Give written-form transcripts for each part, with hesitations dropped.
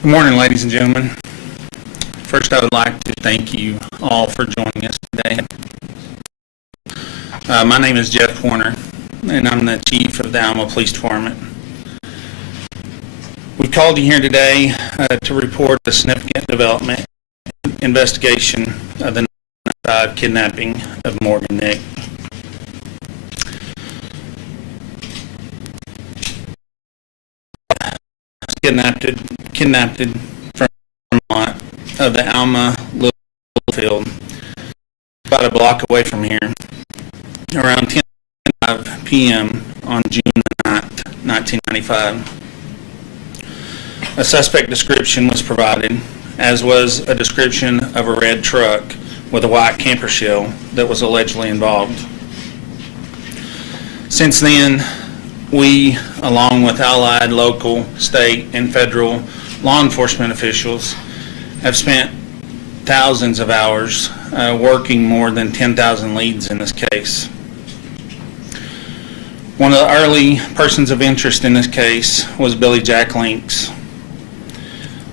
Good morning, ladies and gentlemen. First, I would like to thank you all for joining us today. My name is Jeff Warner, and I'm the Chief of the Alma Police Department. We've called you here today to report a significant development investigation of the 1995 kidnapping of Morgan Nick. Kidnapped from Vermont of the Alma Little Field, about a block away from here, around 10:05 p.m. on June 9th, 1995. A suspect description was provided, as was a description of a red truck with a white camper shell that was allegedly involved. Since then, we, along with allied local, state, and federal law enforcement officials, have spent thousands of hours working more than 10,000 leads in this case. One of the early persons of interest in this case was Billy Jack Links.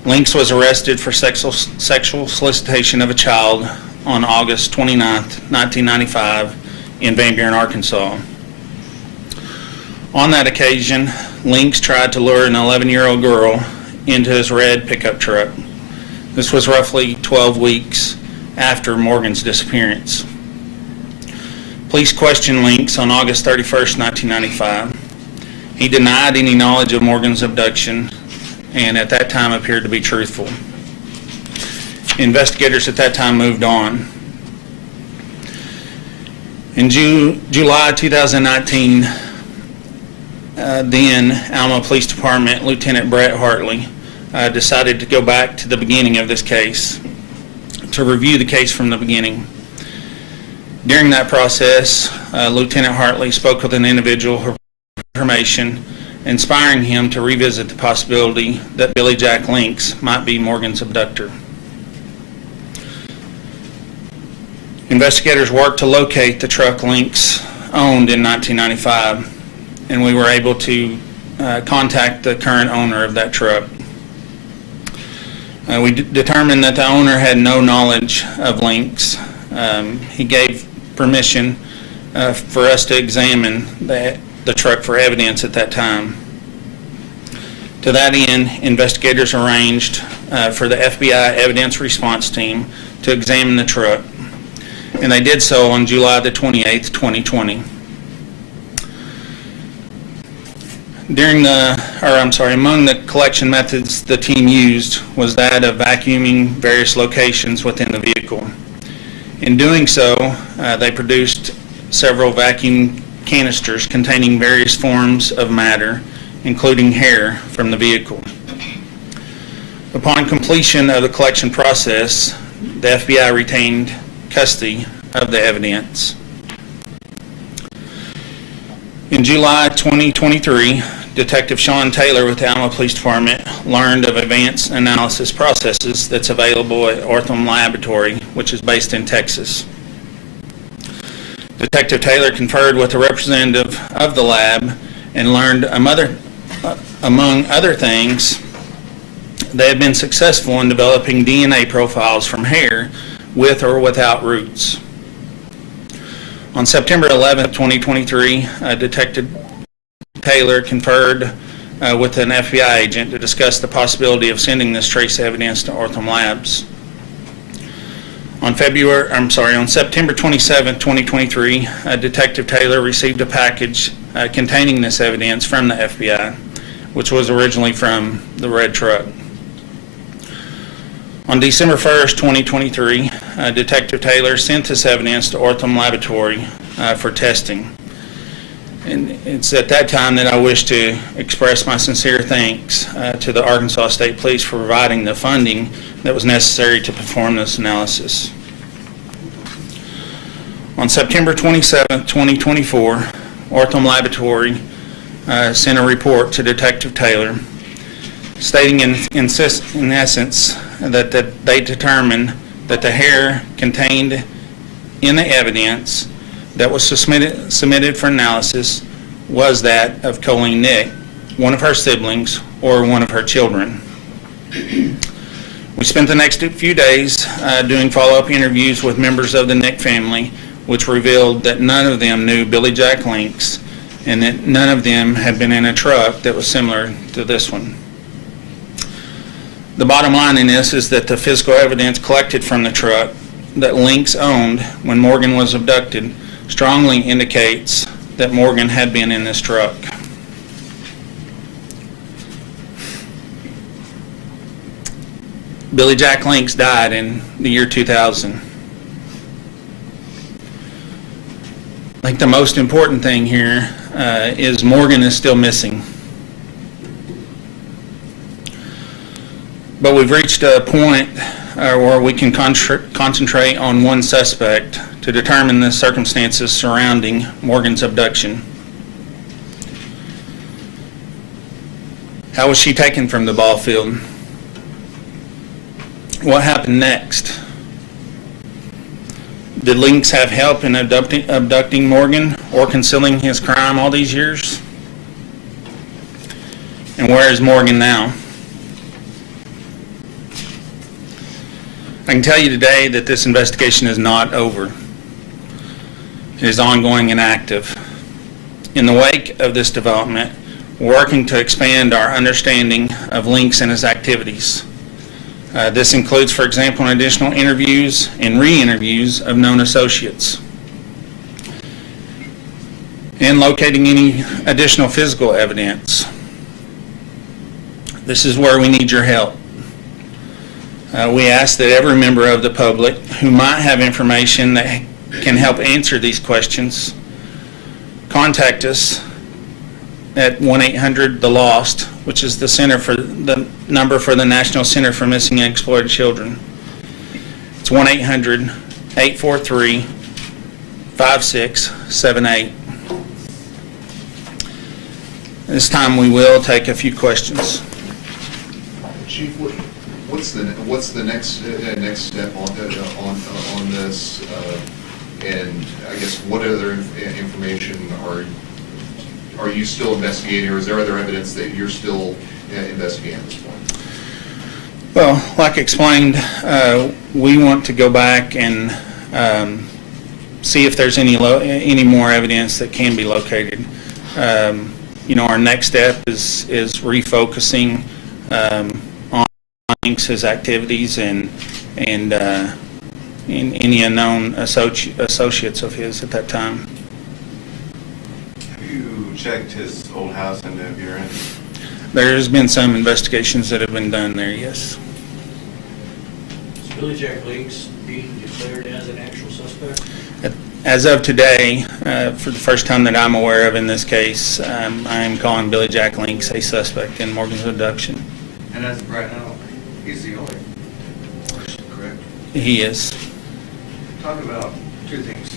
Links was arrested for sexual solicitation of a child on August 29th, 1995 in Van Buren, Arkansas. On that occasion, Links tried to lure an 11-year-old girl into his red pickup truck. This was roughly 12 weeks after Morgan's disappearance. Police questioned Links on August 31st, 1995. He denied any knowledge of Morgan's abduction and at that time appeared to be truthful. Investigators at that time moved on. In July 2019, then Alma Police Department Lieutenant Brett Hartley decided to go back to the beginning of this case, to review the case from the beginning. During that process, Lieutenant Hartley spoke with an individual for information, inspiring him to revisit the possibility that Billy Jack Links might be Morgan's abductor. Investigators worked to locate the truck Links owned in 1995, and we were able to contact the current owner of that truck. We determined that the owner had no knowledge of Links. He gave permission for us to examine the truck for evidence at that time. To that end, investigators arranged for the FBI Evidence Response Team to examine the truck, and they did so on July the 28th, 2020. Among the collection methods the team used was that of vacuuming various locations within the vehicle. In doing so, they produced several vacuum canisters containing various forms of matter, including hair, from the vehicle. Upon completion of the collection process, the FBI retained custody of the evidence. In July 2023, Detective Sean Taylor with the Alma Police Department learned of advanced analysis processes that's available at Ortham Laboratory, which is based in Texas. Detective Taylor conferred with a representative of the lab and learned, among other things, they have been successful in developing DNA profiles from hair with or without roots. On September 11, 2023, Detective Taylor conferred with an FBI agent to discuss the possibility of sending this trace evidence to Ortham Labs. On September 27, 2023, Detective Taylor received a package containing this evidence from the FBI, which was originally from the red truck. On December 1st, 2023, Detective Taylor sent this evidence to Ortham Laboratory for testing. And it's at that time that I wish to express my sincere thanks to the Arkansas State Police for providing the funding that was necessary to perform this analysis. On September 27, 2024, Ortham Laboratory sent a report to Detective Taylor stating in essence that they determined that the hair contained in the evidence that was submitted for analysis was that of Colleen Nick, one of her siblings or one of her children. We spent the next few days doing follow-up interviews with members of the Nick family, which revealed that none of them knew Billy Jack Links and that none of them had been in a truck that was similar to this one. The bottom line in this is that the physical evidence collected from the truck that Links owned when Morgan was abducted strongly indicates that Morgan had been in this truck. Billy Jack Links died in the year 2000. I think the most important thing here is Morgan is still missing. But we've reached a point where we can concentrate on one suspect to determine the circumstances surrounding Morgan's abduction. How was she taken from the ball field? What happened next? Did Links have help in abducting Morgan or concealing his crime all these years? And where is Morgan now? I can tell you today that this investigation is not over. It is ongoing and active. In the wake of this development, we're working to expand our understanding of Links and his activities. This includes, for example, additional interviews and re-interviews of known associates, and locating any additional physical evidence. This is where we need your help. We ask that every member of the public who might have information that can help answer these questions contact us at 1-800-THE-LOST, which is the number for the National Center for Missing and Exploited Children. It's 1-800-843-5678. This time we will take a few questions. Chief, what's the next step on this? And I guess what other information are you still investigating, or is there other evidence that you're still investigating at this point? Well, like I explained, we want to go back and see if there's any more evidence that can be located. Our next step is refocusing on Links' activities and any unknown associates of his at that time. Have you checked his old house in Buren? There's been some investigations that have been done there, yes. Is Billy Jack Links being declared as an actual suspect? As of today, for the first time that I'm aware of in this case, I am calling Billy Jack Links a suspect in Morgan's abduction. And as of right now, he's the only person, correct? He is. Talk about two things.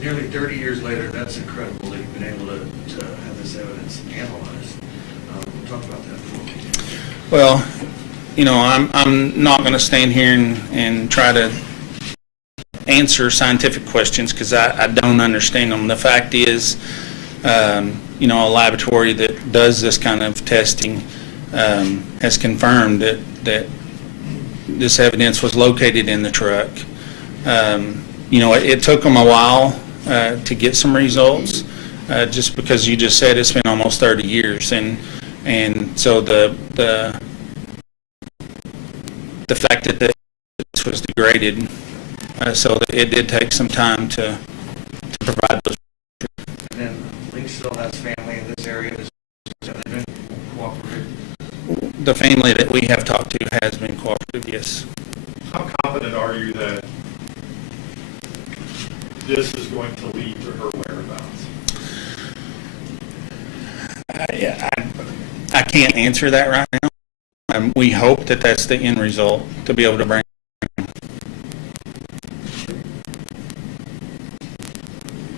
Nearly 30 years later, that's incredible that you've been able to have this evidence analyzed. Talk about that for me. Well, I'm not going to stand here and try to answer scientific questions because I don't understand them. The fact is, a laboratory that does this kind of testing has confirmed that this evidence was located in the truck. It took them a while to get some results, just because you just said it's been almost 30 years, and so the fact that this was degraded, so that it did take some time to provide those. And then Link still has family in this area. Have they been cooperative? The family that we have talked to has been cooperative, yes. How confident are you that this is going to lead to her whereabouts? I can't answer that right now. We hope that that's the end result, to be able to bring.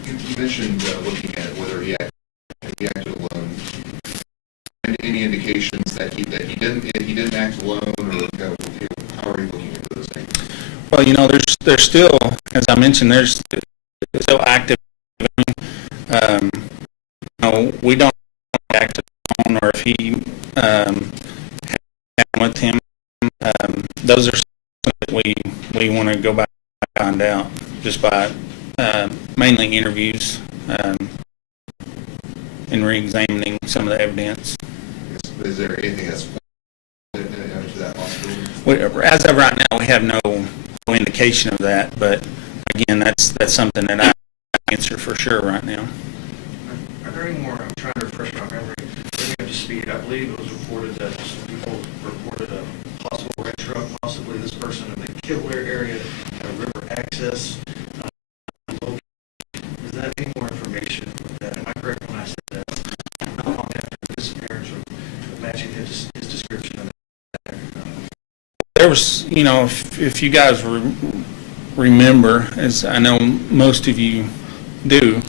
You mentioned looking at whether he acted alone. Any indications that he didn't act alone, or how are you looking into those things? Well, there's still, as I mentioned, there's still active. We don't act alone, or if he had with him those are something that we want to go back and find out just by mainly interviews and re-examining some of the evidence. Is there anything that's to that possibility? As of right now, we have no indication of that, but again, that's something that I can't answer for sure right now. Are there any more, I'm trying to refresh my memory, bring up to speed, I believe it was reported that some people reported a possible red truck, possibly this person in the Kibler area, had a river access. Is that any more information with that? Am I correct when I said that? How long after the disappearance or matching his description of that? There was, if you guys remember, as I know most of you do,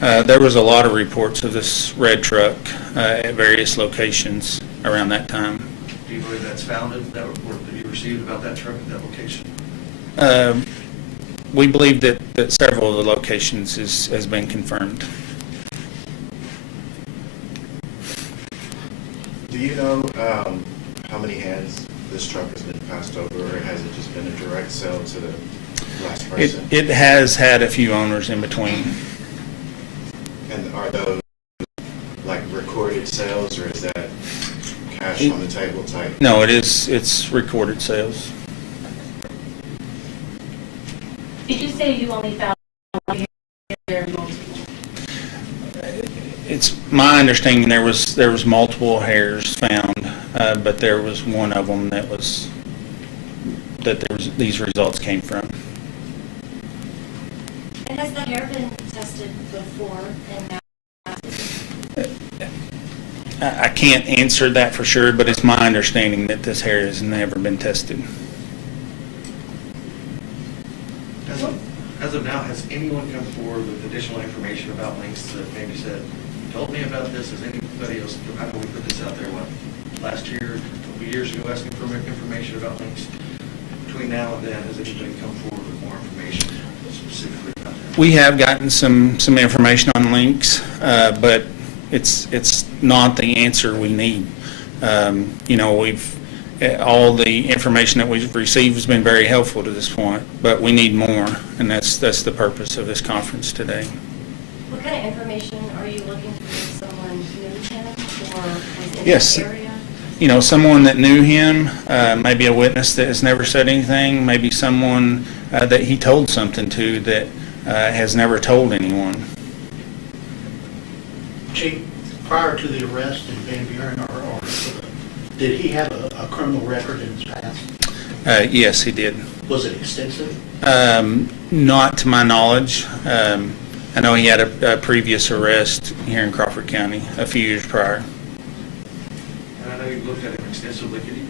there was a lot of reports of this red truck at various locations around that time. Do you believe that's founded, that report that you received about that truck at that location? We believe that several of the locations has been confirmed. Do you know how many hands this truck has been passed over, or has it just been a direct sale to the last person? It has had a few owners in between. And are those like recorded sales, or is that cash on the table type? No, it's recorded sales. Did you say you only found one hair or multiple? It's my understanding there was multiple hairs found, but there was one of them that these results came from. And has the hair been tested before and now? I can't answer that for sure, but it's my understanding that this hair has never been tested. As of now, has anyone come forward with additional information about links that maybe said, told me about this? Has anybody else, I know we put this out there, last year, a couple of years ago, asking for information about links. Between now and then, has anybody come forward with more information specifically about that? We have gotten some information on links, but it's not the answer we need. All the information that we've received has been very helpful to this point, but we need more, and that's the purpose of this conference today. What kind of information are you looking for? Someone knew him or was in Yes. the area? Someone that knew him, maybe a witness that has never said anything, maybe someone that he told something to that has never told anyone. Chief, prior to the arrest in Van Buren, did he have a criminal record in his past? Yes, he did. Was it extensive? Not to my knowledge. I know he had a previous arrest here in Crawford County a few years prior. And I know you looked at him extensively. Could you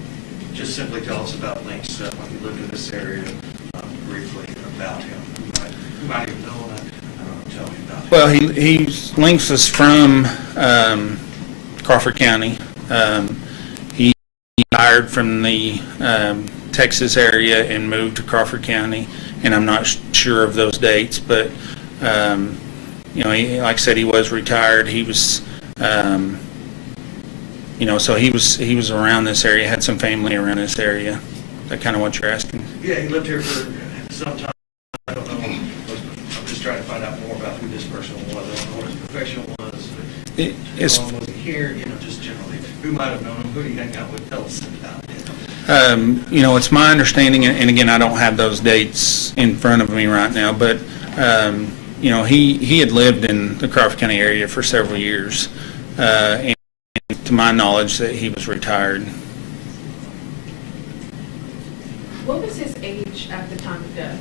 just simply tell us about links when you looked at this area briefly about him? You might even know him. I don't know, tell me about him. Well, he links us from Crawford County. He retired from the Texas area and moved to Crawford County, and I'm not sure of those dates, but like I said, he was retired. He was, so he was around this area, had some family around this area. Is that kind of what you're asking? Yeah, he lived here for some time. I don't know. I'm just trying to find out more about who this person was. I don't know what his profession was. It's, How long was he here? Just generally, who might have known him? Who did he hang out with? Tell us about him. it's my understanding, and again, I don't have those dates in front of me right now, but he had lived in the Crawford County area for several years, and to my knowledge that he was retired. What was his age at the time of death?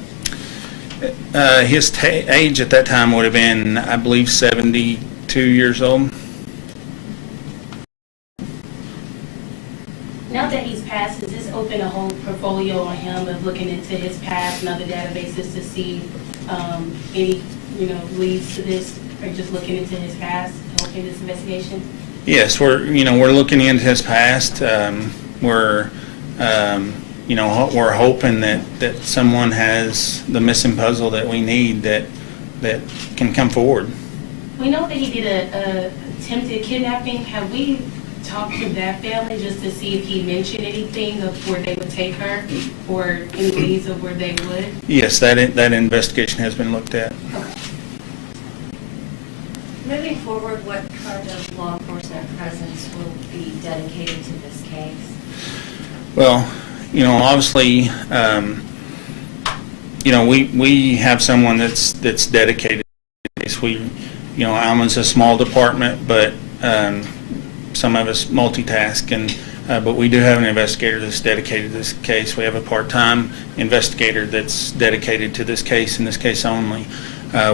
His age at that time would have been, I believe, 72 years old. Now that he's passed, does this open a whole portfolio on him of looking into his past and other databases to see any, leads to this, or just looking into his past to help in this investigation? Yes, we're looking into his past. We're hoping that someone has the missing puzzle that we need that can come forward. We know that he did a attempted kidnapping. Have we talk to that family just to see if he mentioned anything of where they would take her or any leads of where they would? Yes, that investigation has been looked at. Moving forward, what kind of law enforcement presence will be dedicated to this case? Well, obviously, we have someone that's dedicated to this. Alma's a small department, but some of us multitask, but we do have an investigator that's dedicated to this case. We have a part-time investigator that's dedicated to this case and this case only.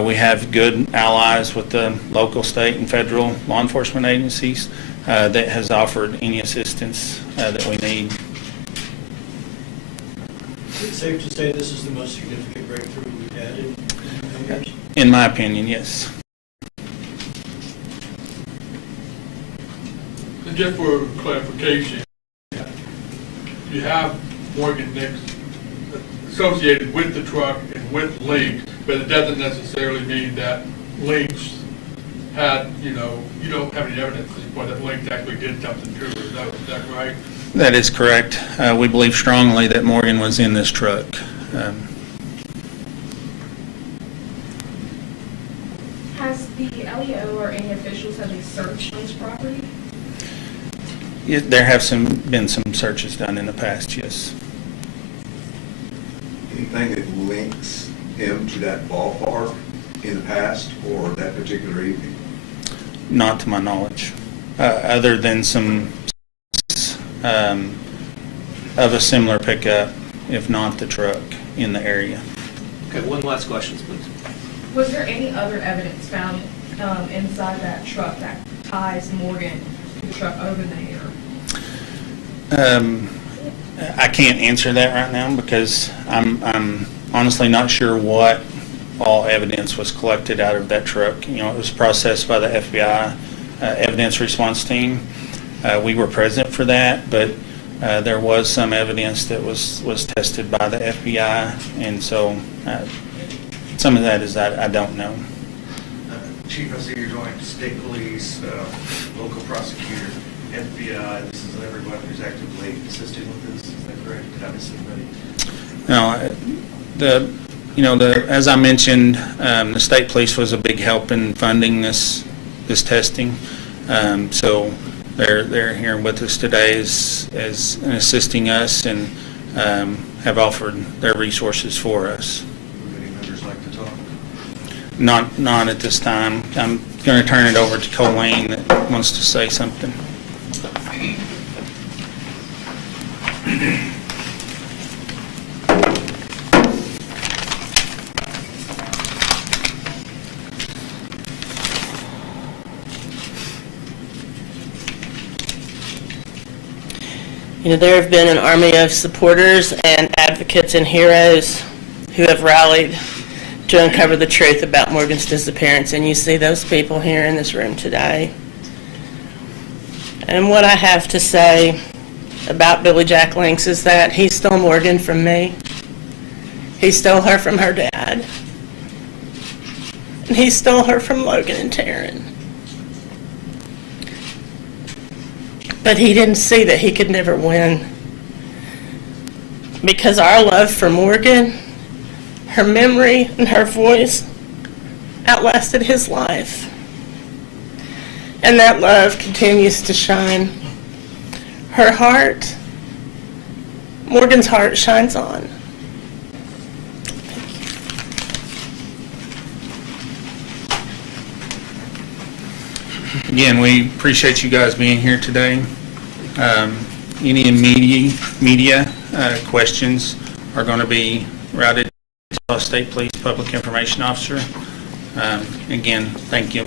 We have good allies with the local, state, and federal law enforcement agencies that has offered any assistance that we need. Is it safe to say this is the most significant breakthrough we've had in years? In my opinion, yes. And just for clarification, you have Morgan Nix associated with the truck and with Lynx, but it doesn't necessarily mean that Lynx had, you don't have any evidence at this point that Lynx actually did something to her. Is that right? That is correct. We believe strongly that Morgan was in this truck. Has the LEO or any officials, have they searched this property? There have been some searches done in the past, yes. Anything that links him to that ballpark in the past or that particular evening? Not to my knowledge, other than some of a similar pickup, if not the truck, in the area. Okay, one last question, please. Was there any other evidence found inside that truck that ties Morgan to the truck other than the hair? I can't answer that right now because I'm honestly not sure what all evidence was collected out of that truck. It was processed by the FBI evidence response team. We were present for that, but there was some evidence that was tested by the FBI, and so some of that is I don't know. Chief, I see you're joined state police, local prosecutor, FBI. This is everyone who's actively assisting with this. Is that correct? Did I miss anybody? No, as I mentioned, the state police was a big help in funding this testing. So they're here with us today as assisting us and have offered their resources for us. Would any members like to talk? Not at this time. I'm going to turn it over to Colleen that wants to say something. There have been an army of supporters and advocates and heroes who have rallied to uncover the truth about Morgan's disappearance, and you see those people here in this room today. And what I have to say about Billy Jack Lynx is that he stole Morgan from me. He stole her from her dad. And he stole her from Logan and Taryn. But he didn't see that he could never win. Because our love for Morgan, her memory and her voice outlasted his life. And that love continues to shine. Her heart, Morgan's heart, shines on. Again, we appreciate you guys being here today. Any media questions are going to be routed to the State Police Public Information Officer. Again, thank you.